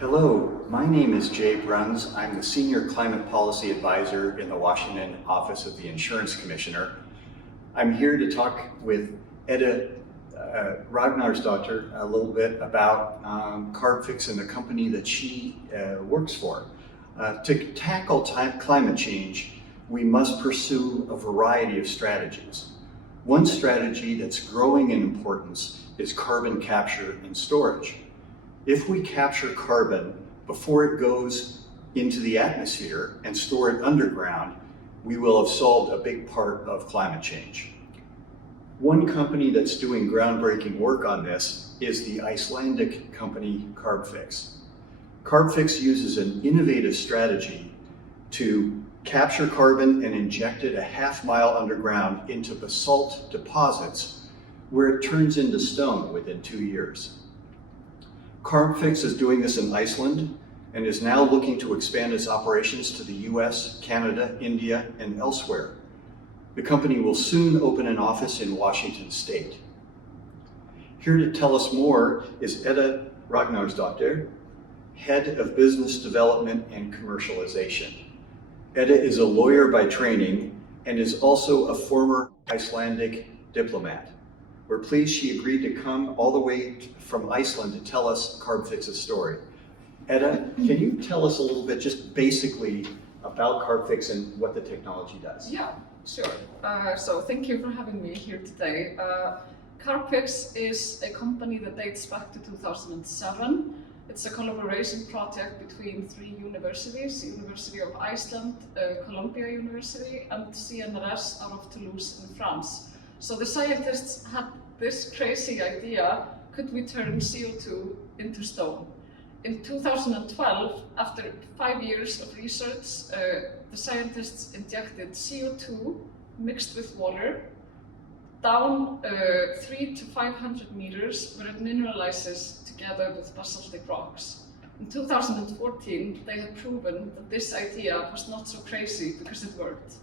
Hello, my name is Jay Bruns. I'm the Senior Climate Policy Advisor in the Washington Office of the Insurance Commissioner. I'm here to talk with Edda Ragnarsdóttir a little bit about Carbfix and the company that she works for. To tackle climate change, we must pursue a variety of strategies. One strategy that's growing in importance is carbon capture and storage. If we capture carbon before it goes into the atmosphere and store it underground, we will have solved a big part of climate change. One company that's doing groundbreaking work on this is the Icelandic company Carbfix. Carbfix uses an innovative strategy to capture carbon and inject it a half-mile underground into basalt deposits where it turns into stone within 2 years. Carbfix is doing this in Iceland and is now looking to expand its operations to the US, Canada, India, and elsewhere. The company will soon open an office in Washington State. Here to tell us more is Edda Ragnarsdóttir, Head of Business Development and Commercialization. Edda is a lawyer by training and is also a former Icelandic diplomat. We're pleased she agreed to come all the way from Iceland to tell us Carbfix's story. Edda, can you tell us a little bit, just basically, about Carbfix and what the technology does? Yeah, sure. So thank you for having me here today. Carbfix is a company that dates back to 2007. It's a collaboration project between 3 universities, University of Iceland, Columbia University, and CNRS out of Toulouse in France. So the scientists had this crazy idea, could we turn CO2 into stone? In 2012, after 5 years of research, the scientists injected CO2 mixed with water down 300 to 500 meters where it mineralizes together with basaltic rocks. In 2014, they had proven that this idea was not so crazy because it worked.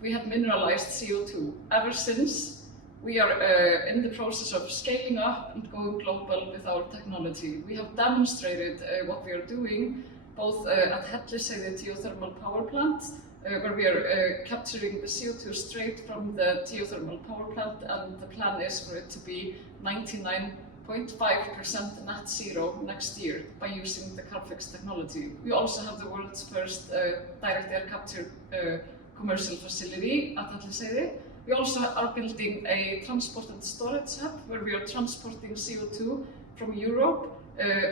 We had mineralized CO2. Ever since, we are in the process of scaling up and going global with our technology. We have demonstrated what we are doing both at Hellisheiði geothermal power plant, where we are capturing the CO2 straight from the geothermal power plant, and the plan is for it to be 99.5% net zero next year by using the Carbfix technology. We also have the world's first direct air capture commercial facility at Hellisheiði. We also are building a transport and storage hub where we are transporting CO2 from Europe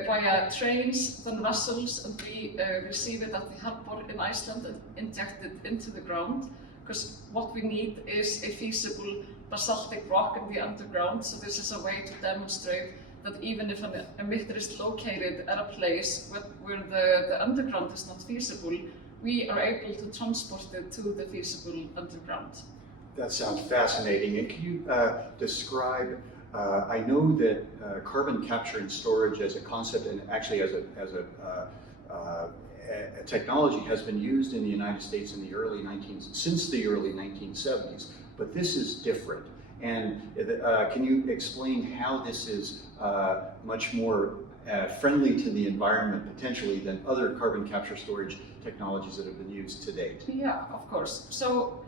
via trains, then vessels, and we receive it at the harbor in Iceland and inject it into the ground. Because what we need is a feasible basaltic rock in the underground, so this is a way to demonstrate that even if an emitter is located at a place where the underground is not feasible, we are able to transport it to the feasible underground. That sounds fascinating. And can you describe, I know that carbon capture and storage as a concept and actually as a technology has been used in the United States in the since the early 1970s, but this is different. And can you explain how this is much more friendly to the environment potentially than other carbon capture storage technologies that have been used to date? Yeah, of course. So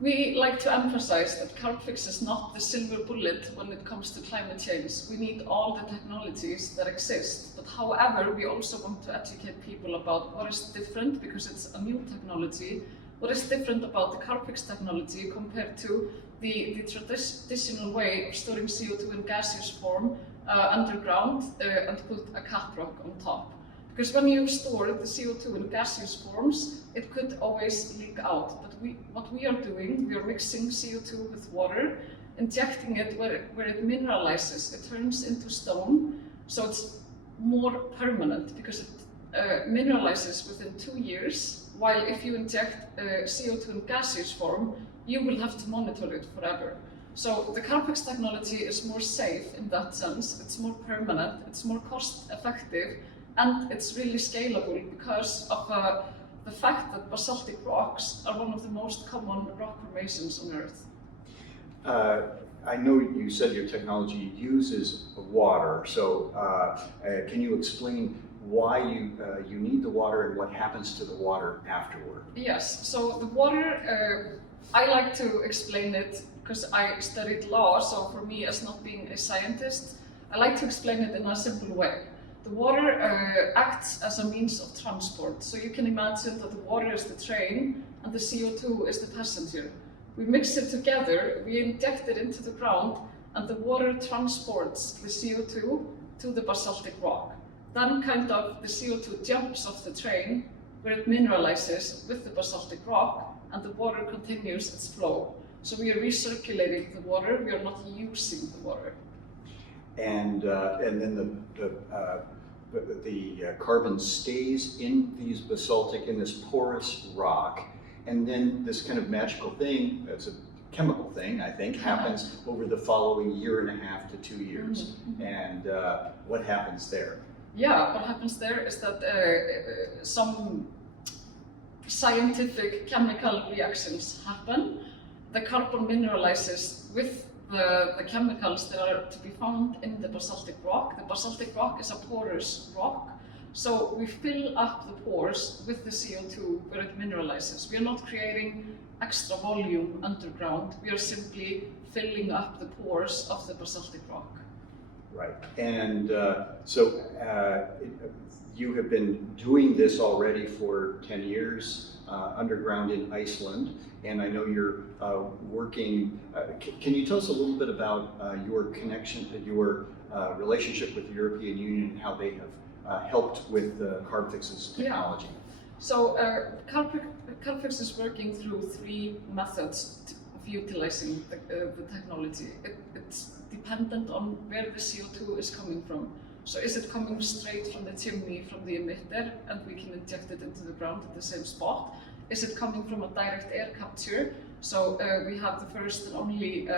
we like to emphasize that Carbfix is not the silver bullet when it comes to climate change. We need all the technologies that exist. But however, we also want to educate people about what is different, because it's a new technology. What is different about the Carbfix technology compared to the traditional way of storing CO2 in gaseous form underground and put a caprock on top. Because when you store the CO2 in gaseous forms, it could always leak out. But what we are doing, we are mixing CO2 with water, injecting it where it mineralizes. It turns into stone, so it's more permanent because it mineralizes within 2 years, while if you inject CO2 in gaseous form, you will have to monitor it forever. So the Carbfix technology is more safe in that sense. It's more permanent, it's more cost effective, and it's really scalable because of the fact that basaltic rocks are one of the most common rock formations on Earth. I know you said your technology uses water, so can you explain why you need the water and what happens to the water afterward. Yes, so the water, I like to explain it because I studied law, so for me as not being a scientist, I like to explain it in a simple way. The water acts as a means of transport, so you can imagine that the water is the train and the CO2 is the passenger. We mix it together, we inject it into the ground, and the water transports the CO2 to the basaltic rock. Then kind of the CO2 jumps off the train where it mineralizes with the basaltic rock and the water continues its flow. So we are recirculating the water, we are not using the water. And then the carbon stays in these basaltic, in this porous rock, and then this kind of magical thing, that's a chemical thing, I think, happens over the following 1.5 to 2 years. Mm-hmm. And what happens there? Yeah, what happens there is that some scientific chemical reactions happen. The carbon mineralizes with the chemicals that are to be found in the basaltic rock. The basaltic rock is a porous rock, so we fill up the pores with the CO2 where it mineralizes. We are not creating extra volume underground, we are simply filling up the pores of the basaltic rock. Right, and you have been doing this already for 10 years underground in Iceland, and I know you're working, can you tell us a little bit about your connection, your relationship with the European Union and how they have helped with Carbfix's technology? Yeah. So Carbfix is working through 3 methods of utilizing the technology. It's dependent on where the CO2 is coming from. So is it coming straight from the chimney, from the emitter, and we can inject it into the ground at the same spot? Is it coming from a direct air capture? So we have the first and only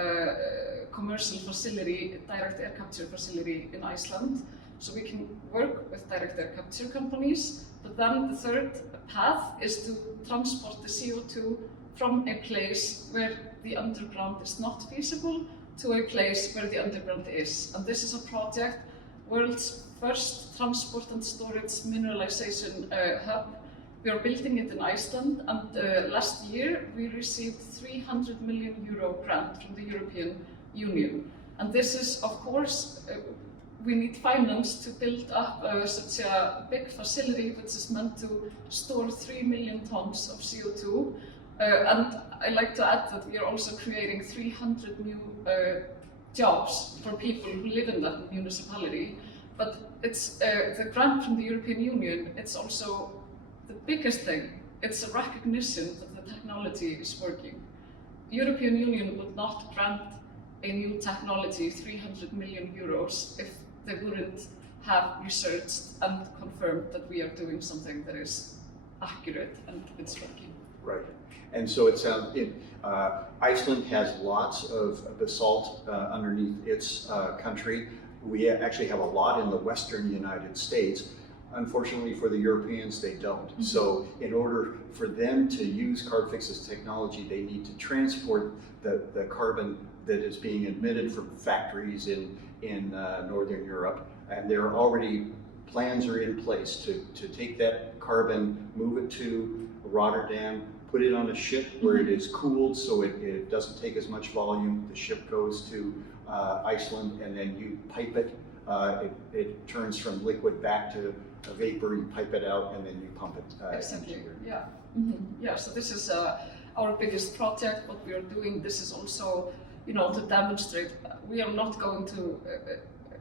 commercial facility, direct air capture facility in Iceland. So we can work with direct air capture companies, but then the third path is to transport the CO2 from a place where the underground is not feasible to a place where the underground is. And this is a project, world's first transport and storage mineralization hub. We are building it in Iceland, and last year we received €300 million grant from the European Union. And this is, of course, we need finance to build up such a big facility which is meant to store 3 million tons of CO2. And I like to add that we are also creating 300 new jobs for people who live in that municipality. But it's the grant from the European Union, it's also the biggest thing. It's a recognition that the technology is working. The European Union would not grant a new technology 300 million euros if they wouldn't have researched and confirmed that we are doing something that is accurate and it's working. Right. And so it sounds, Iceland has lots of basalt underneath its country. We actually have a lot in the western United States. Unfortunately for the Europeans, they don't. Mm-hmm. So in order for them to use Carbfix's technology, they need to transport the carbon that is being emitted from factories in Northern Europe. And there are already plans are in place to take that carbon, move it to Rotterdam, put it on a ship where it is cooled so it doesn't take as much volume. The ship goes to Iceland, and then you pipe it. It turns from liquid back to a vapor, you pipe it out, and then you pump it. Exactly, yeah. Mm-hmm. Yeah, so this is our biggest project. What we are doing, this is also, to demonstrate we are not going to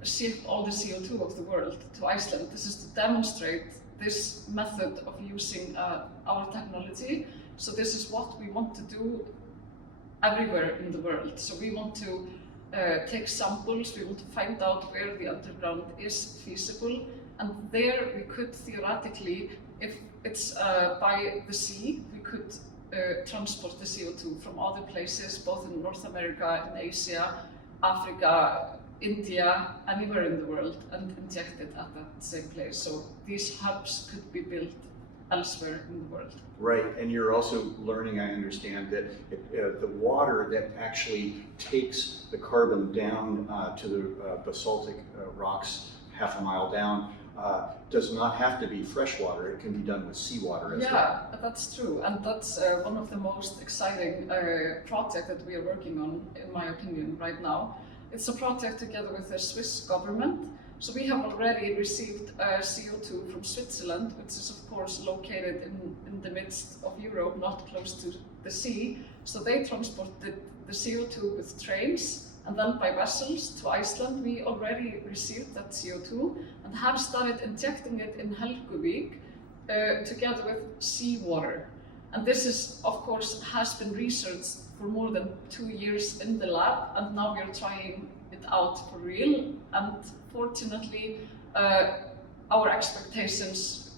ship all the CO2 of the world to Iceland. This is to demonstrate this method of using our technology. So this is what we want to do everywhere in the world. So we want to take samples, we want to find out where the underground is feasible, and there we could theoretically, if it's by the sea, we could transport the CO2 from other places, both in North America, in Asia, Africa, India, anywhere in the world, and inject it at that same place. So these hubs could be built elsewhere in the world. Right, and you're also learning, I understand, that the water that actually takes the carbon down to the basaltic rocks half a mile down does not have to be fresh water. It can be done with seawater as well. Yeah, that's true, and that's one of the most exciting projects that we are working on, in my opinion, right now. It's a project together with the Swiss government. So we have already received CO2 from Switzerland, which is of course located in the midst of Europe, not close to the sea. So they transported the CO2 with trains and then by vessels to Iceland. We already received that CO2 and have started injecting it in Helguvík together with seawater. And this is, of course, has been researched for more than 2 years in the lab, and now we are trying it out for real. And fortunately, our expectations,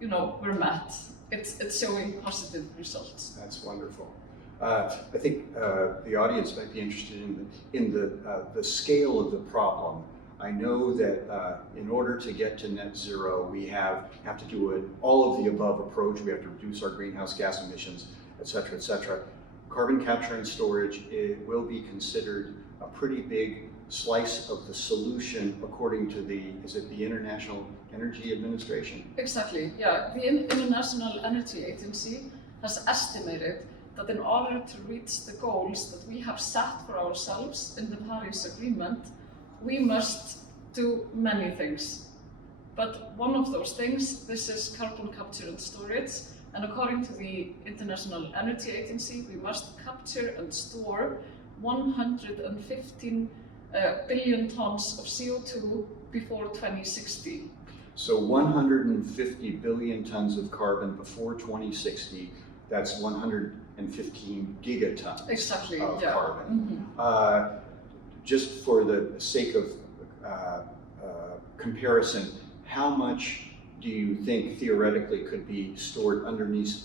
were met. It's showing positive results. That's wonderful. I think the audience might be interested in the scale of the problem. I know that in order to get to net zero, we have to do an all of the above approach. We have to reduce our greenhouse gas emissions, et cetera, et cetera. Carbon capture and storage, it will be considered a pretty big slice of the solution according to the International Energy Administration? Exactly, yeah. The International Energy Agency has estimated that in order to reach the goals that we have set for ourselves in the Paris Agreement, we must do many things. But one of those things, this is carbon capture and storage. And according to the International Energy Agency, we must capture and store 115 billion tons of CO2 before 2060. So 150 billion tons of carbon before 2060, that's 115 gigatons exactly, of yeah. carbon. Mm-hmm. Just for the sake of comparison, how much do you think theoretically could be stored underneath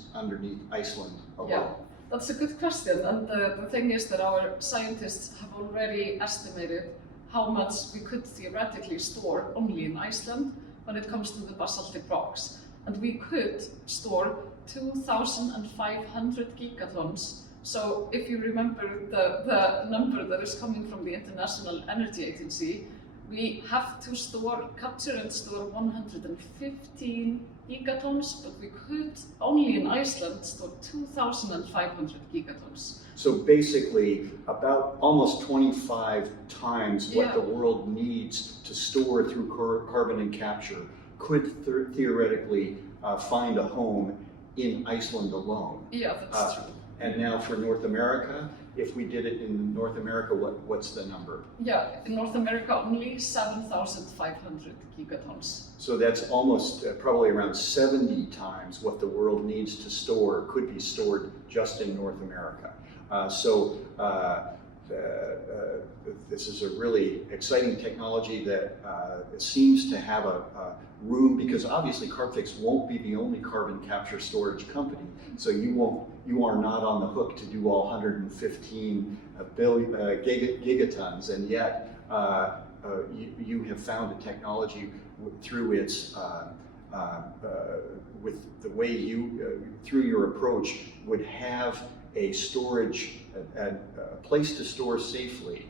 Iceland alone? Yeah, that's a good question. And the thing is that our scientists have already estimated how much we could theoretically store only in Iceland when it comes to the basaltic rocks. And we could store 2,500 gigatons. So if you remember the number that is coming from the International Energy Agency, we have to capture and store 115 gigatons, but we could only in Iceland store 2,500 gigatons. So basically, about almost 25 times what Yeah. the world needs to store through carbon and capture could theoretically find a home in Iceland alone. Yeah, that's true. And now for North America, if we did it in North America, what's the number? Yeah, in North America only 7,500 gigatons. So that's almost probably around 70 times what the world needs to store could be stored just in North America. This is a really exciting technology that seems to have a room, because obviously Carbfix won't be the only carbon capture storage company. So you are not on the hook to do all 115 gigatons, and yet you have found a technology through its with the way through your approach would have a storage, a place to store safely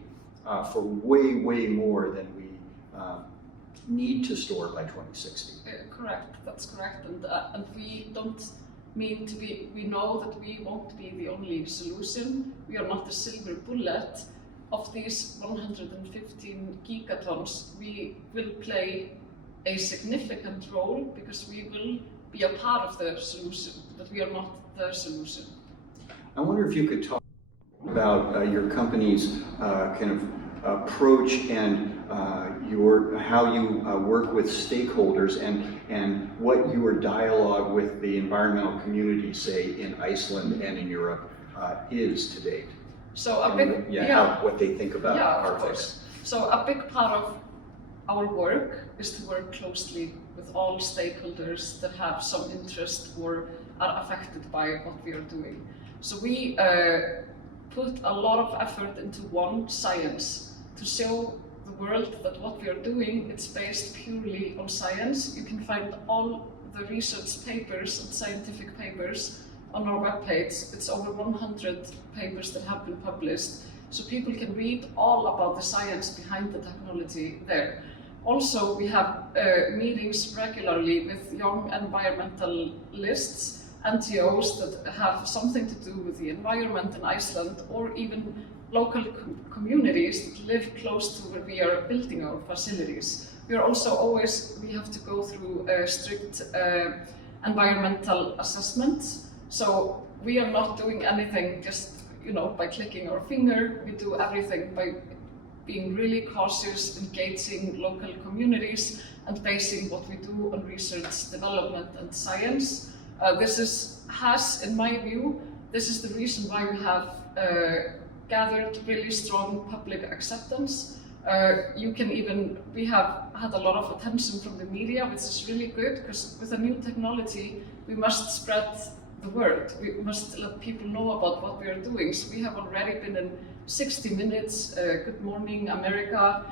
for way more than we need to store by 2060. Correct, that's correct. And we don't mean to be, we know that we won't be the only solution. We are not the silver bullet. Of these 115 gigatons, we will play a significant role because we will be a part of the solution, but we are not the solution. I wonder if you could talk about your company's kind of approach and how you work with stakeholders and what your dialogue with the environmental community, say in Iceland and in Europe, is to date. So what they think about Carbfix. So a big part of our work is to work closely with all stakeholders that have some interest or are affected by what we are doing. So we put a lot of effort into one, science, to show the world that what we are doing, it's based purely on science. You can find all the research papers and scientific papers on our webpage. It's over 100 papers that have been published, so people can read all about the science behind the technology there. Also, we have meetings regularly with young environmentalists, NGOs that have something to do with the environment in Iceland, or even local communities that live close to where we are building our facilities. We are also always, we have to go through strict environmental assessments. So we are not doing anything just, by clicking our finger. We do everything by being really cautious, engaging local communities, and basing what we do on research, development, and science. In my view, this is the reason why we have gathered really strong public acceptance. We have had a lot of attention from the media, which is really good, because with a new technology, we must spread the word. We must let people know about what we are doing. So we have already been in 60 Minutes, Good Morning America.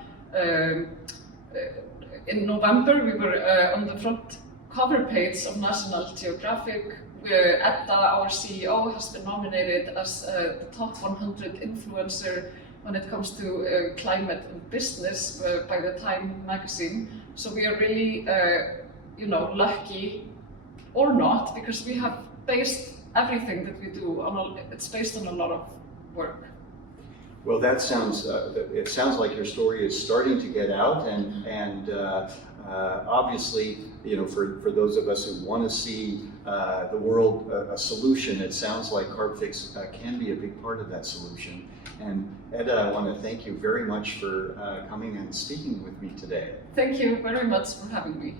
In November, we were on the front cover page of National Geographic, where Edda, our CEO, has been nominated as the top 100 influencer when it comes to climate and business by the Time magazine. So we are really, lucky or not, because we have based everything that we do it's based on a lot of work. Well, that sounds. It sounds like your story is starting to get out, and obviously, for those of us who want to see the world a solution, it sounds like Carbfix can be a big part of that solution. And Edda, I want to thank you very much for coming and speaking with me today. Thank you very much for having me.